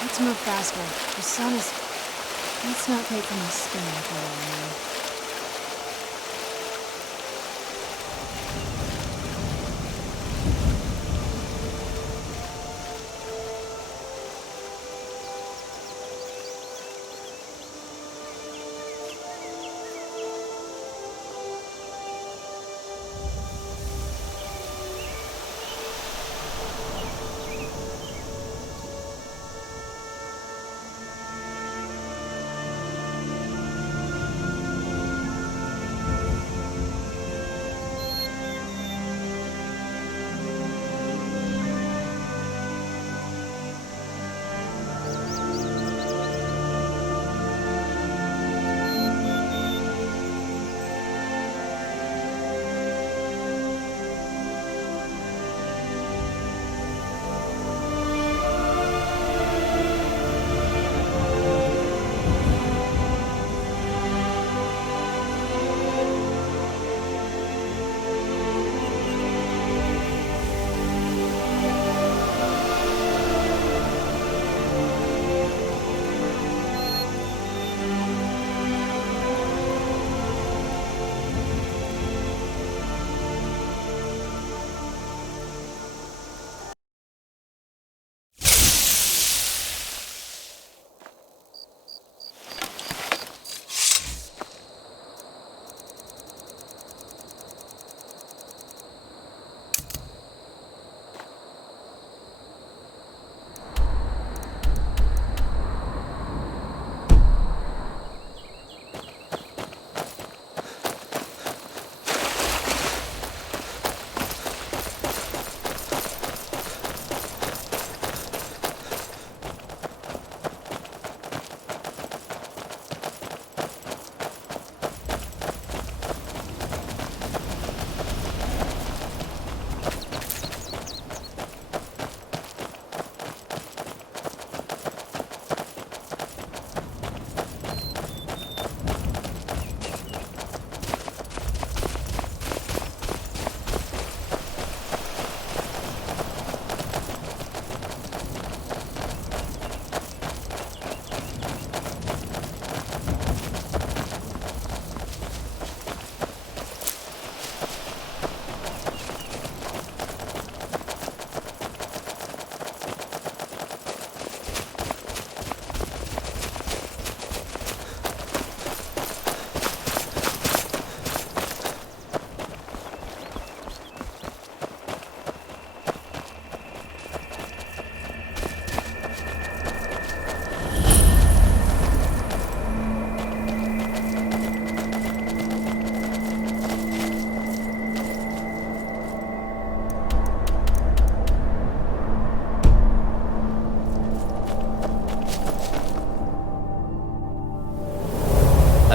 Let's move faster. The sun is... Let's not take from the skin color.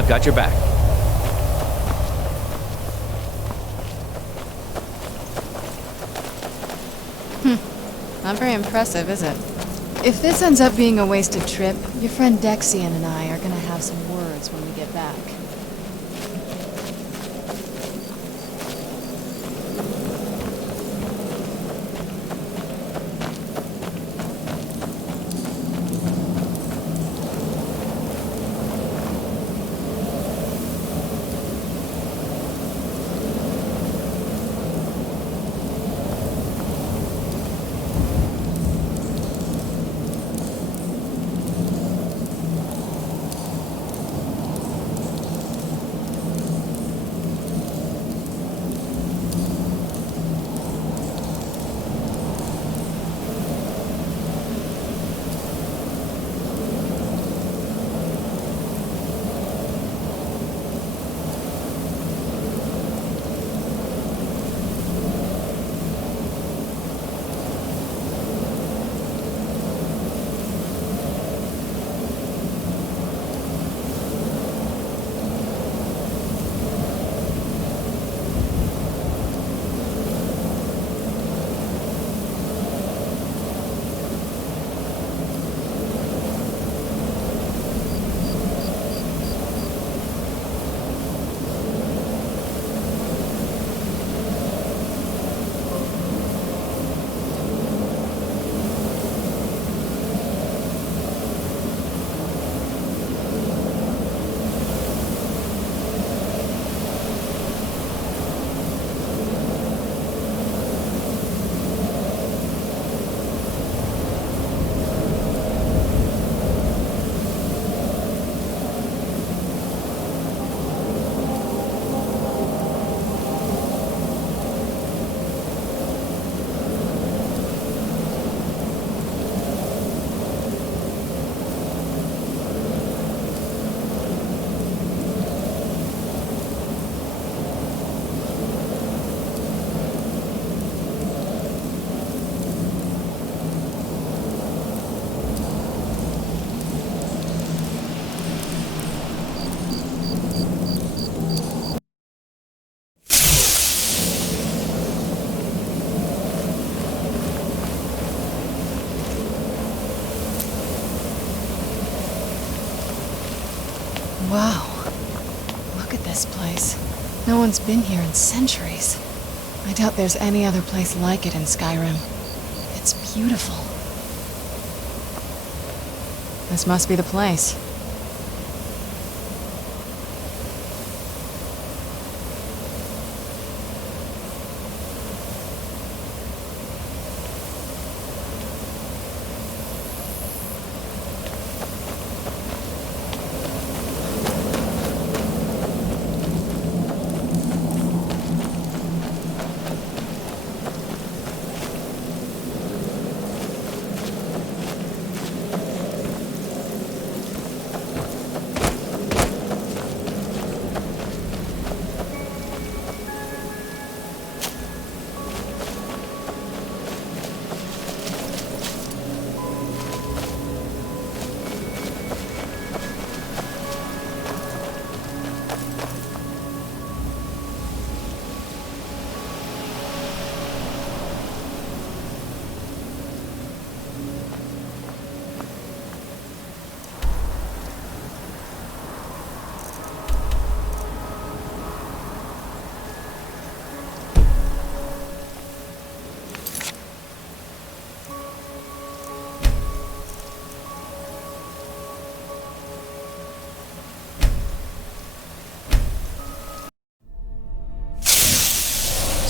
I've got your back. Not very impressive, is it? If this ends up being a wasted trip, your friend Dexian and I are gonna have some words when we get back. Wow. Look at this place. No one's been here in centuries. I doubt there's any other place like it in Skyrim. It's beautiful. This must be the place.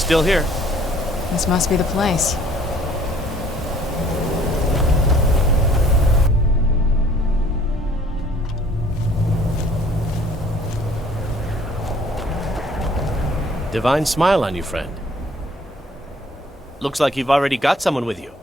Still here. This must be the place. Divine smile on you, friend. Looks like you've already got someone with you.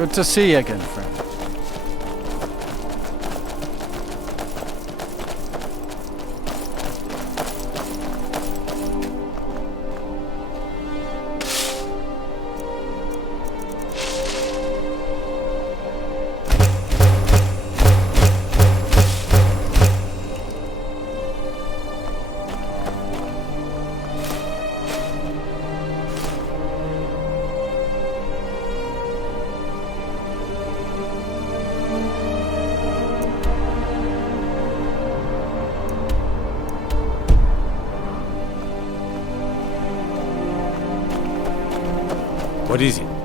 Good to see you again, friend. What is it?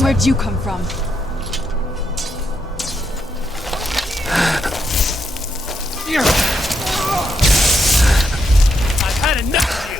Where'd you come from? I've had enough of you!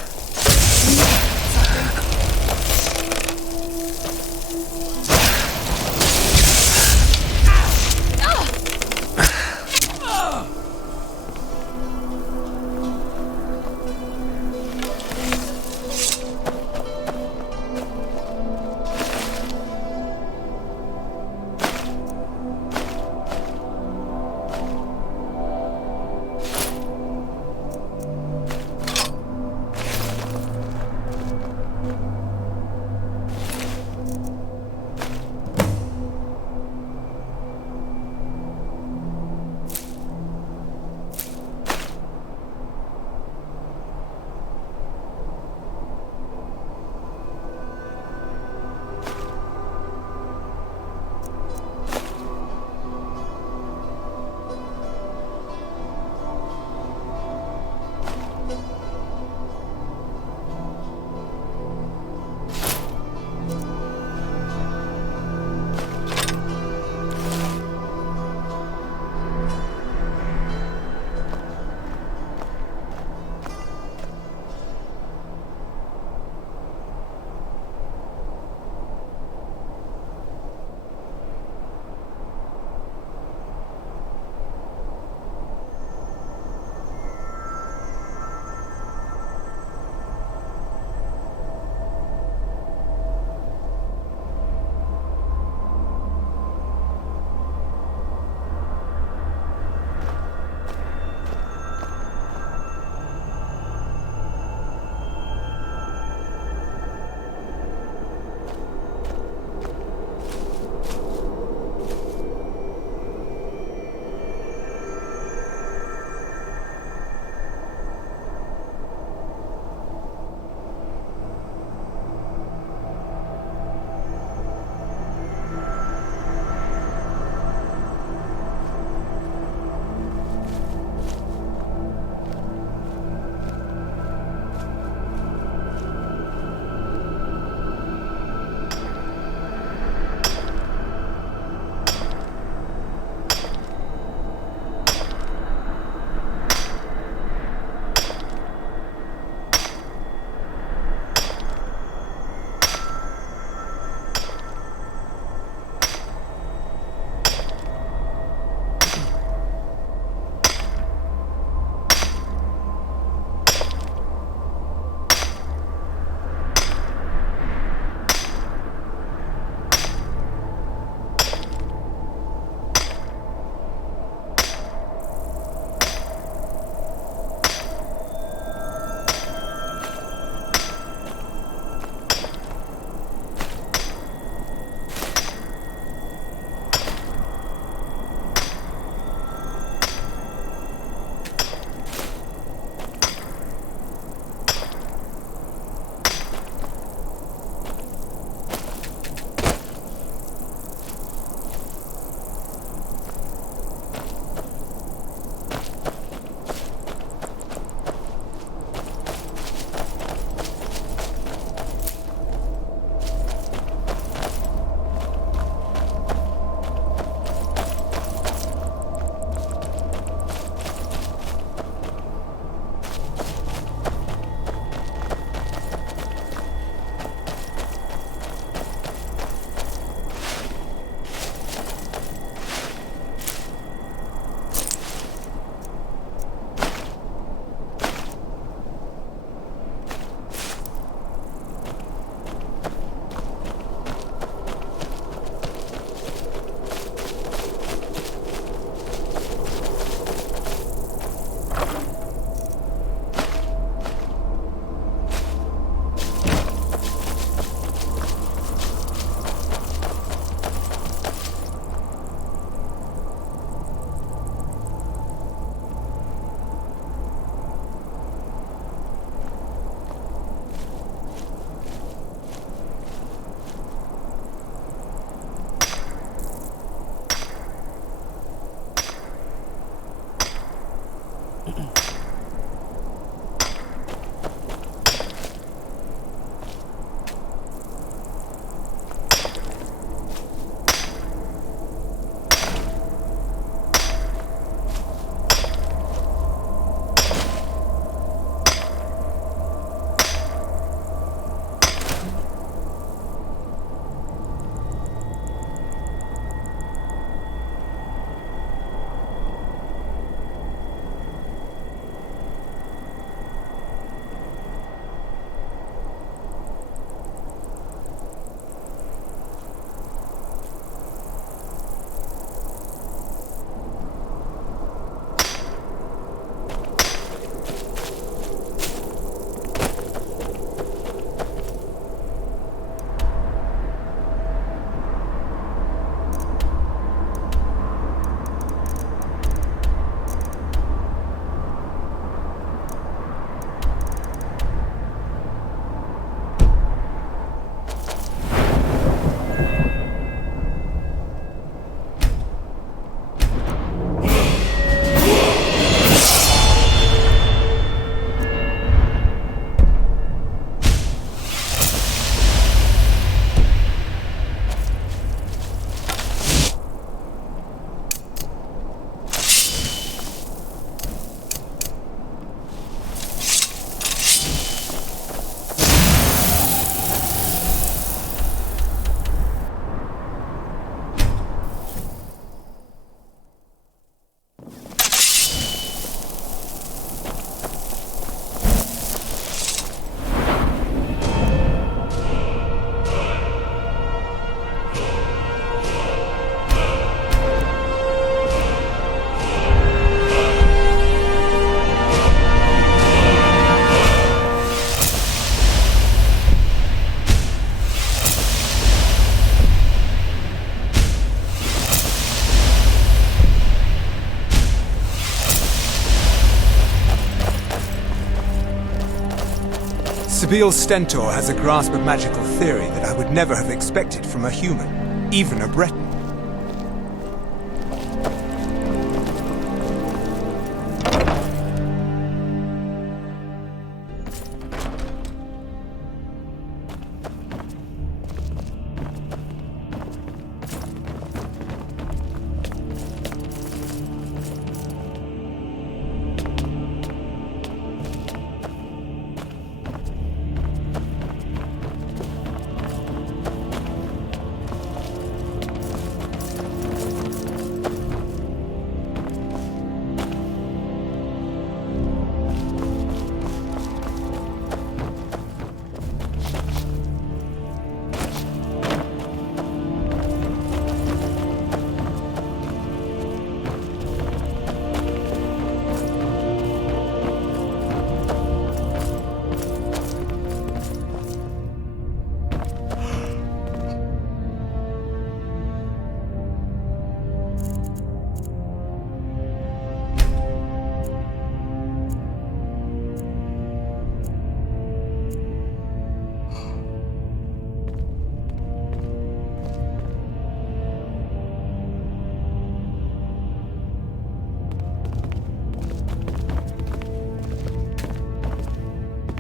Tabeel Stentor has a grasp of magical theory that I would never have expected from a human, even a Breton.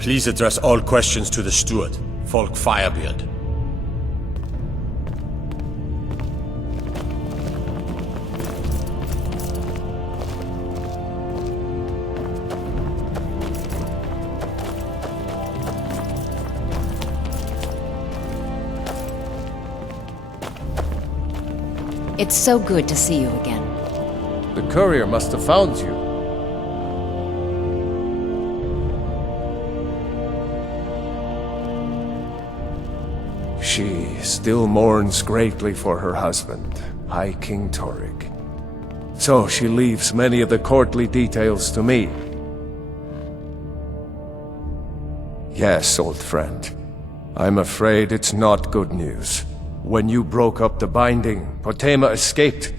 Please address all questions to the steward, Folk Firebeard. It's so good to see you again. The courier must have found you. She still mourns greatly for her husband, High King Torrig. So she leaves many of the courtly details to me. Yes, old friend. I'm afraid it's not good news. When you broke up the binding, Potema escaped.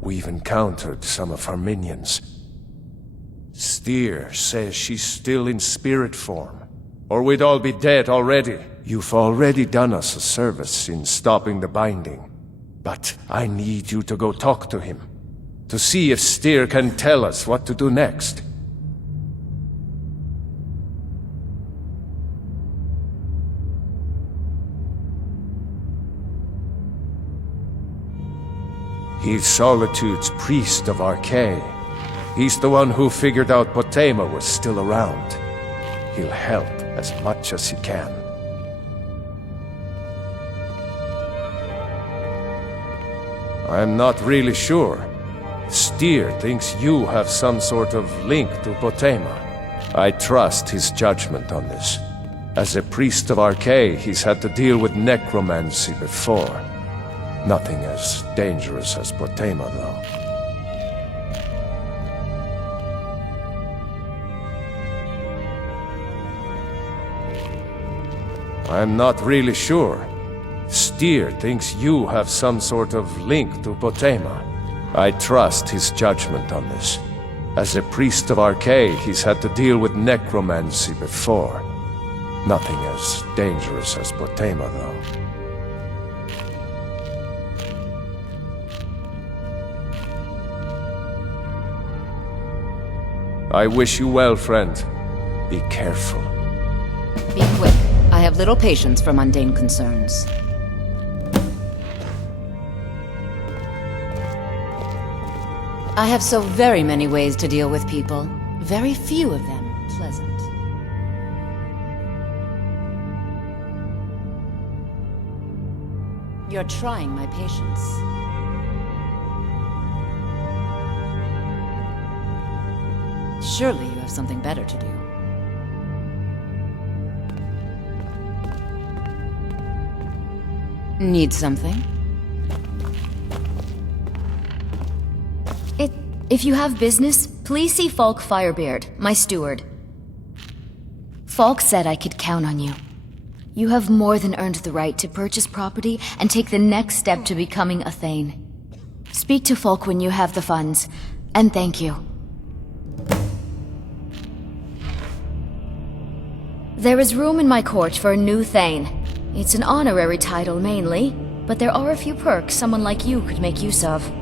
We've encountered some of her minions. Steer says she's still in spirit form, or we'd all be dead already. You've already done us a service in stopping the binding, but I need you to go talk to him, to see if Steer can tell us what to do next. He's Solitude's priest of Archay. He's the one who figured out Potema was still around. He'll help as much as he can. I'm not really sure. Steer thinks you have some sort of link to Potema. I trust his judgment on this. As a priest of Archay, he's had to deal with necromancy before. Nothing as dangerous as Potema, though. I'm not really sure. Steer thinks you have some sort of link to Potema. I trust his judgment on this. As a priest of Archay, he's had to deal with necromancy before. Nothing as dangerous as Potema, though. I wish you well, friend. Be careful. Be quick. I have little patience for mundane concerns. I have so very many ways to deal with people. Very few of them pleasant. You're trying my patience. Surely you have something better to do. Need something? If you have business, please see Folk Firebeard, my steward. Falk said I could count on you. You have more than earned the right to purchase property and take the next step to becoming a Thane. Speak to Folk when you have the funds, and thank you. There is room in my court for a new Thane. It's an honorary title mainly, but there are a few perks someone like you could make use of.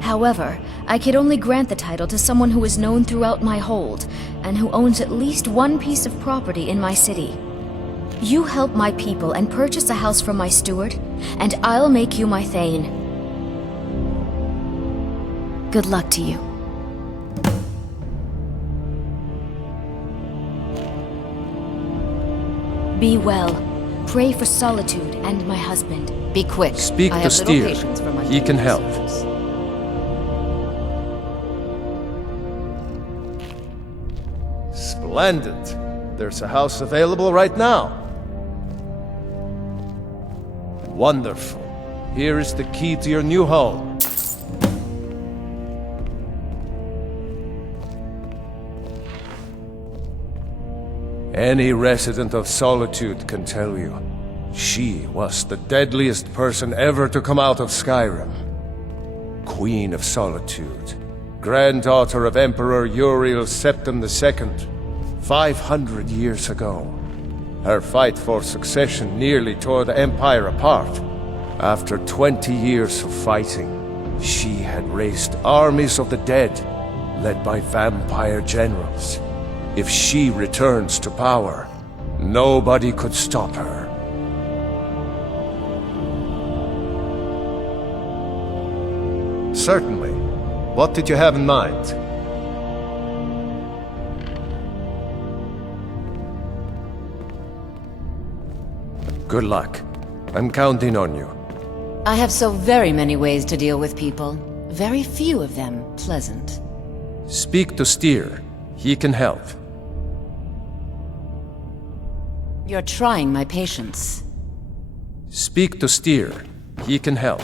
However, I could only grant the title to someone who is known throughout my hold, and who owns at least one piece of property in my city. You help my people and purchase a house from my steward, and I'll make you my Thane. Good luck to you. Be well. Pray for Solitude and my husband. Be quick. Speak I to have little Steer. patience for my He can help. servants. Splendid. There's a house available right now. Wonderful. Here is the key to your new home. Any resident of Solitude can tell you, she was the deadliest person ever to come out of Skyrim. Queen of Solitude, granddaughter of Emperor Uriel Septim II, 500 years ago. Her fight for succession nearly tore the Empire apart. After 20 years of fighting, she had raised armies of the dead, led by vampire generals. If she returns to power, nobody could stop her. Certainly. What did you have in mind? Good luck. I'm counting on you. I have so very many ways to deal with people. Very few of them pleasant. Speak to Steer. He can help. You're trying my patience. Speak to Steer. He can help.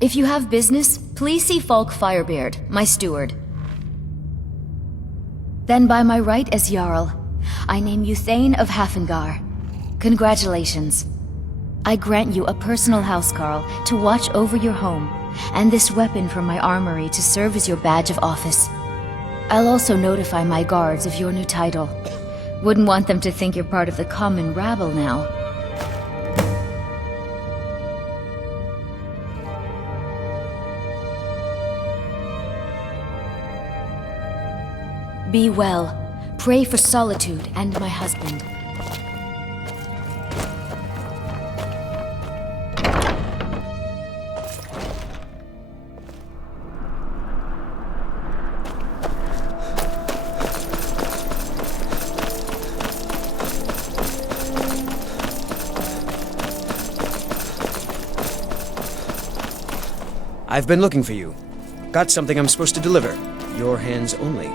If you have business, please see Falk Firebeard, my steward. Then by my right as Jarl, I name you Thane of Hafengar. Congratulations. I grant you a personal housecarl to watch over your home, and this weapon from my armory to serve as your badge of office. I'll also notify my guards of your new title. Wouldn't want them to think you're part of the common rabble now. Be well. Pray for Solitude and my husband. I've been looking for you. Got something I'm supposed to deliver. Your hands only.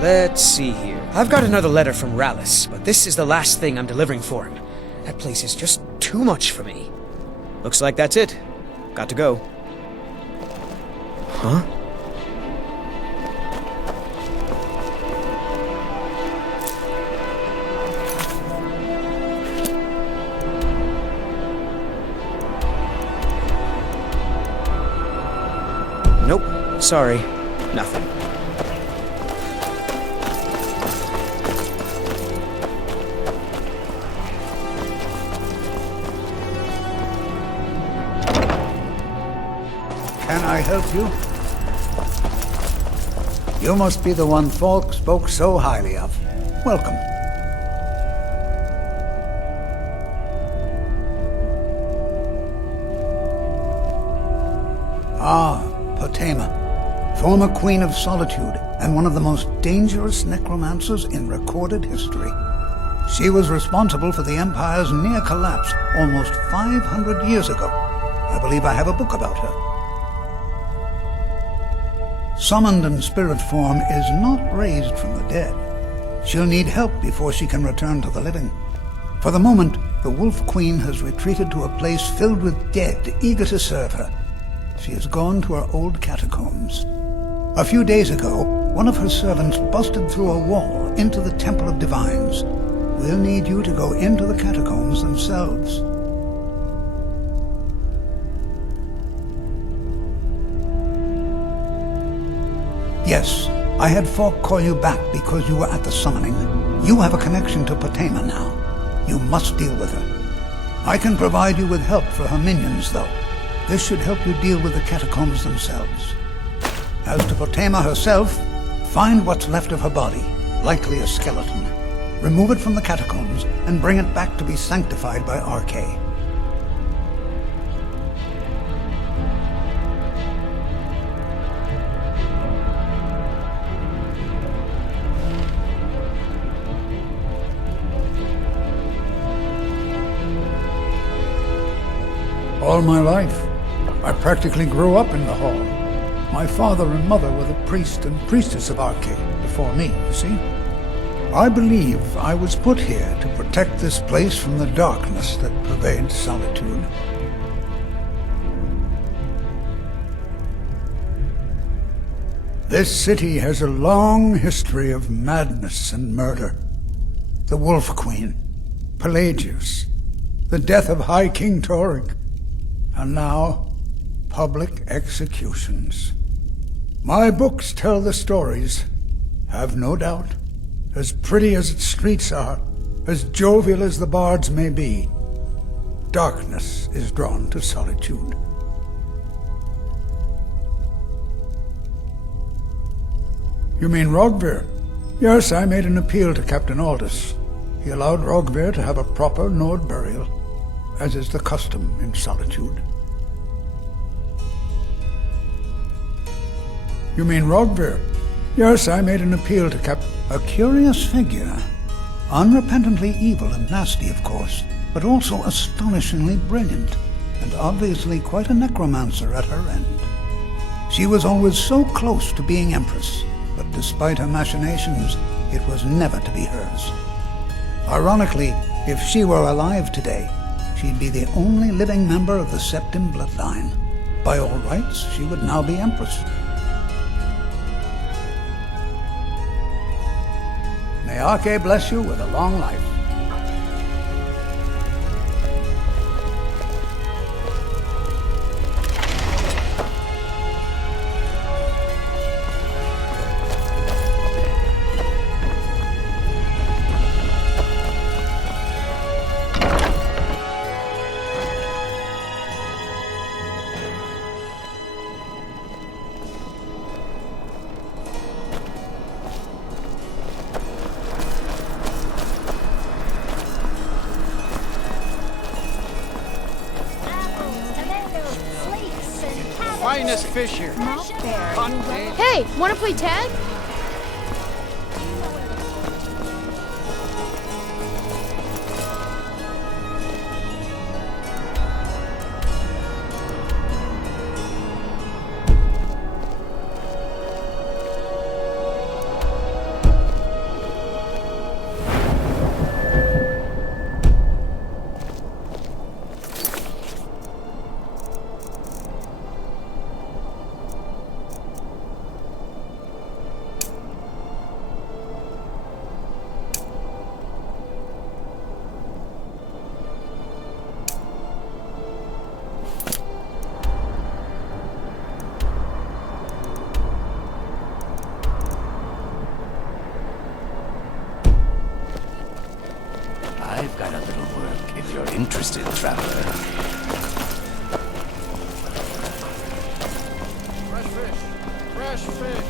Let's see here. I've got another letter from Rallis, but this is the last thing I'm delivering for him. That place is just too much for me. Looks like that's it. Got to go. Huh? Nope. Sorry. Nothing. Can I help you? You must be the one Falk spoke so highly of. Welcome. Ah, Potema, former Queen of Solitude and one of the most dangerous necromancers in recorded history. She was responsible for the Empire's near collapse almost 500 years ago. I believe I have a book about her. Summoned in spirit form is not raised from the dead. She'll need help before she can return to the living. For the moment, the Wolf Queen has retreated to a place filled with dead, eager to serve her. She has gone to her old catacombs. A few days ago, one of her servants busted through a wall into the Temple of Divines. we'll need you to go into the catacombs themselves. Yes, I had Falk call you back because you were at the summoning. You have a connection to Potema now. You must deal with her. I can provide you with help for her minions, though. This should help you deal with the catacombs themselves. As to Potema herself, find what's left of her body, likely a skeleton. Remove it from the catacombs and bring it back to be sanctified by RK. All my life, I practically grew up in the hall. My father and mother were the priest and priestess of RK before me, you see. I believe I was put here to protect this place from the darkness that pervades Solitude. This city has a long history of madness and murder. The Wolf Queen, Pelagius, the death of High King Torygg, and now, public executions. My books tell the stories, have no doubt. As pretty as its streets are, as jovial as the bards may be, darkness is drawn to Solitude. You mean Rogvir? Yes, I made an appeal to Captain Aldous. He allowed Rogvir to have a proper Nord burial, as is the custom in Solitude. You mean Rogvir? Yes, I made an appeal to Captain... A curious figure. Unrepentantly evil and nasty, of course, but also astonishingly brilliant, and obviously quite a necromancer at her end. She was always so close to being Empress, but despite her machinations, it was never to be hers. Ironically, if she were alive today, she'd be the only living member of the Septim bloodline. By all rights, she would now be Empress. May Arche bless you with a long life. Finest fish here. Hey, wanna play tag? I've got a little work if you're interested, traveler. Fresh fish. Fresh fish.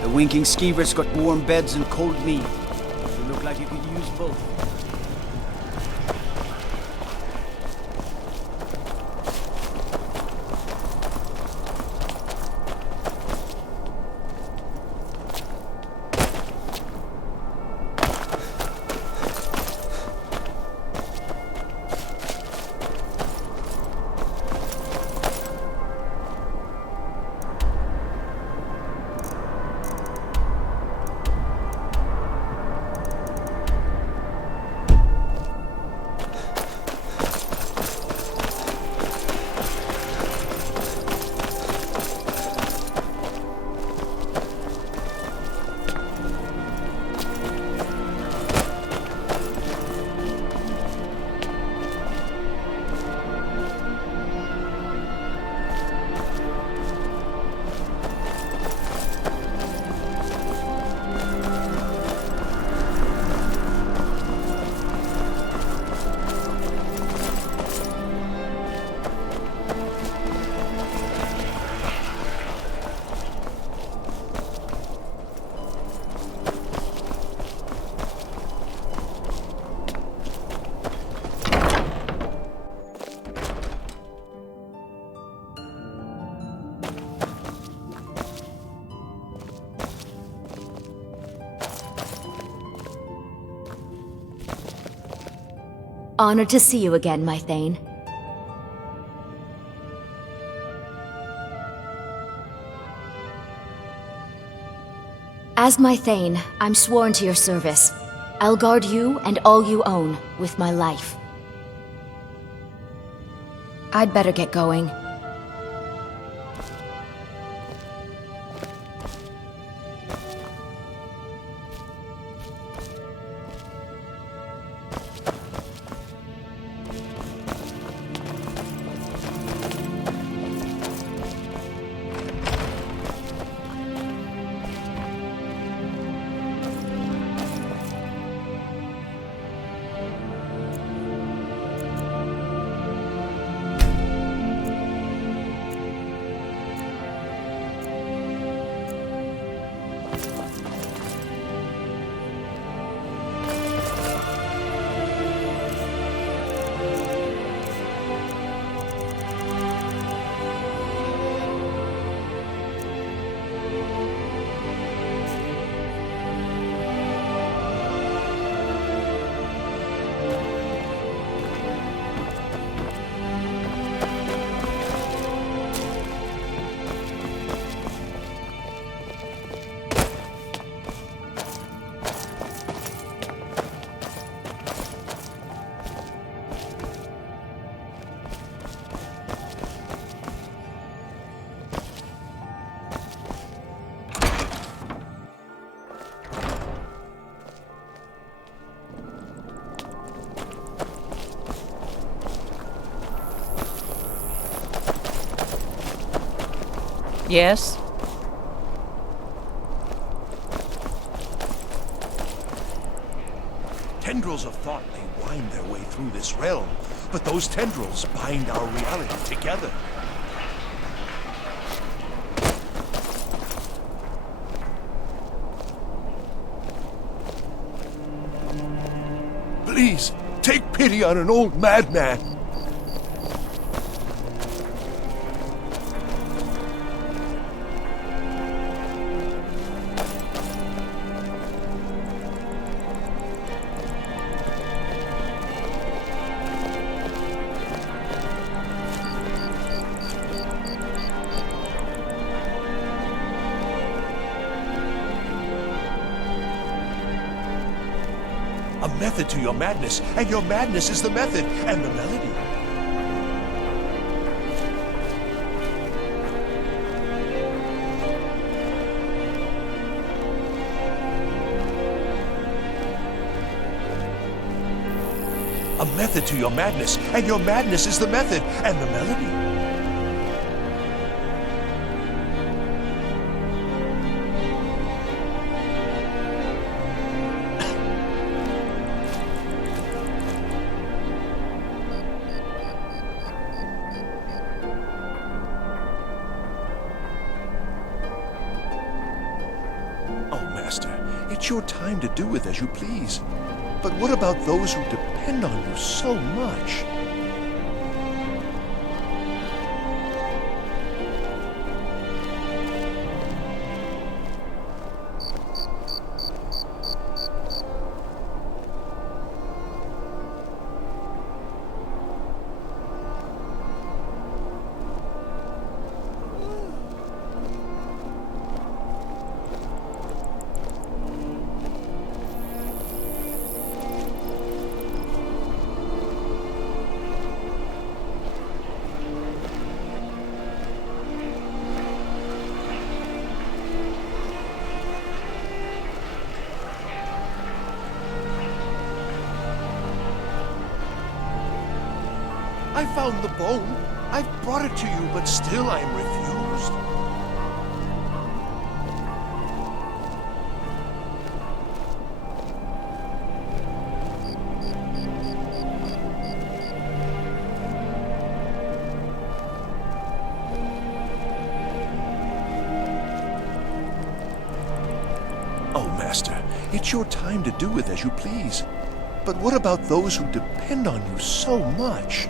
The winking skeever's got warm beds and cold meat. You look like you could use both. Honored to see you again, my Thane. As my Thane, I'm sworn to your service. I'll guard you and all you own with my life. I'd better get going. Yes? Tendrils of thought may wind their way through this realm, but those tendrils bind our reality together. Please, take pity on an old madman. A method to your madness, and your madness is the method, and the melody. A method to your madness, and your madness is the method, and the melody. It's your time to do with as you please. But what about those who depend on you so much? I found the bone. I've brought it to you, but still I am refused. Oh, Master, it's your time to do with as you please. But what about those who depend on you so much?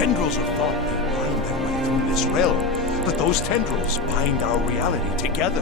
Tendrils of thought may wind their way through this realm, but those tendrils bind our reality together.